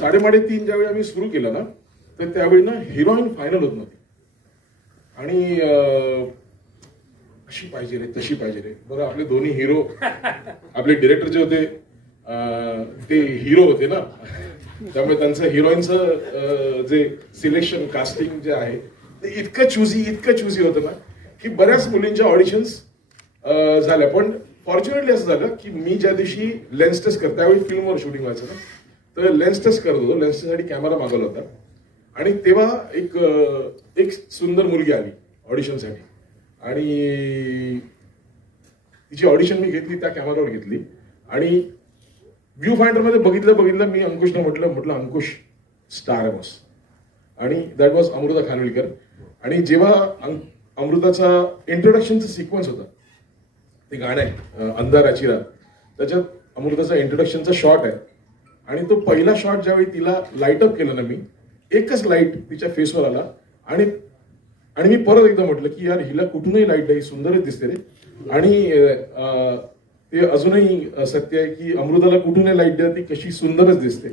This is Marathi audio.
3:30 ज्यावेळी आम्ही सुरू केलं ना, तर त्यावेळी ना हिरोईन फायनल होत नव्हती. आणि अशी पाहिजे रे, तशी पाहिजे रे. बरं, आपले दोन्ही हिरो, आपले डिरेक्टर जे होते ते हिरो होते ना, त्यामुळे त्यांचं हिरोईनचं जे सिलेक्शन कास्टिंग जे आहे ते इतकं चुझी होतं ना, की बऱ्याच मुलींच्या ऑडिशन्स झाल्या. पण फॉर्च्युनेटली असं झालं की मी ज्या दिवशी लेन्स टेस्ट करतो, त्यावेळी फिल्मवर शूटिंग व्हायचं ना, तर लेन्स टेस्ट करत होतो. लेन्स टेस्टसाठी कॅमेरा मागवला होता आणि तेव्हा एक सुंदर मुलगी आली ऑडिशनसाठी आणि तिची ऑडिशन मी घेतली, त्या कॅमेरावर घेतली. आणि व्ह्यू फाइंडर मध्ये बघितलं मी अंकुशला म्हटलं अंकुश स्टार आहे बॉस. आणि दॅट वॉज अमृता खानविलकर. आणि जेव्हा अमृताचा इंट्रोडक्शनचा सिक्वेन्स होता, ते गाणं आहे अंधाराची रात, त्याच्यात अमृताचा इंट्रोडक्शनचा शॉट आहे. आणि तो पहिला शॉट ज्यावेळी तिला लाईट अप केलं ना, मी एकच लाईट तिच्या फेसवर आला आणि मी परत एकदा म्हटलं की यार हिला कुठूनही लाईट द्या, सुंदरच दिसते रे. आणि ते अजूनही सत्य आहे की अमृताला कुठूनही लाईट द्या, ती कशी सुंदरच दिसते.